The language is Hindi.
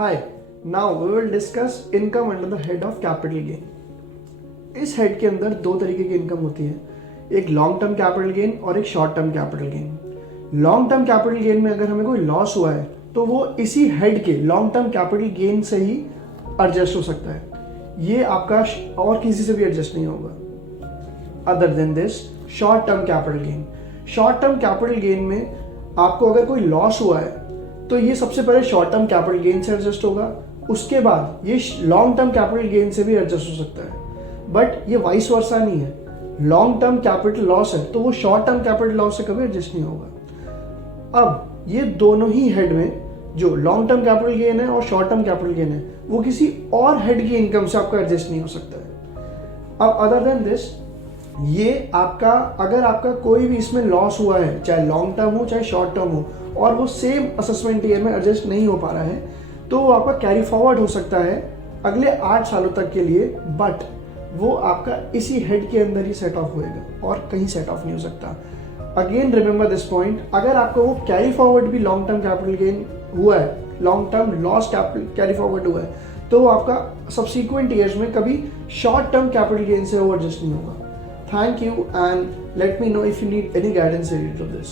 Hi, now we will discuss income under the head of capital gain. इस हेड के अंदर दो तरीके की इनकम होती है, एक लॉन्ग टर्म कैपिटल गेन और एक short term capital gain. Long term capital gain में अगर हमें कोई लॉस हुआ है तो वो इसी हेड के लॉन्ग टर्म कैपिटल गेन से ही एडजस्ट हो सकता है, ये आपका और किसी से भी एडजस्ट नहीं होगा। Other than this short term capital gain, short term capital gain में आपको अगर कोई लॉस हुआ है तो ये सबसे पहले शॉर्ट टर्म कैपिटल गेन से एडजस्ट होगा, उसके बाद ये लॉन्ग टर्म कैपिटल गेन से भी एडजस्ट हो सकता है। बट ये वाइस वर्सा नहीं है, लॉन्ग टर्म कैपिटल लॉस है तो वो शॉर्ट टर्म कैपिटल लॉस से कभी एडजस्ट नहीं होगा। अब ये दोनों ही हेड में जो लॉन्ग टर्म कैपिटल गेन है और शॉर्ट टर्म कैपिटल गेन है वो किसी और हेड की इनकम से आपका एडजस्ट नहीं हो सकता है। अब अदर देन दिस, ये आपका अगर आपका कोई भी इसमें लॉस हुआ है, चाहे लॉन्ग टर्म हो चाहे शॉर्ट टर्म हो, और वो सेम असेसमेंट ईयर में एडजस्ट नहीं हो पा रहा है तो वो आपका कैरी फॉरवर्ड हो सकता है अगले 8 सालों तक के लिए, बट वो आपका इसी हेड के अंदर ही सेट ऑफ होएगा और कहीं सेट ऑफ नहीं हो सकता। अगेन रिमेंबर दिस पॉइंट, अगर आपका वो कैरी फॉरवर्ड भी लॉन्ग टर्म कैपिटल गेन हुआ है, long term loss carry forward हुआ है, तो वो आपका सब्सिक्वेंट ईयर्स में कभी शॉर्ट टर्म कैपिटल गेन से वो एडजस्ट नहीं होगा। Thank you and let me know if you need any guidance related to this.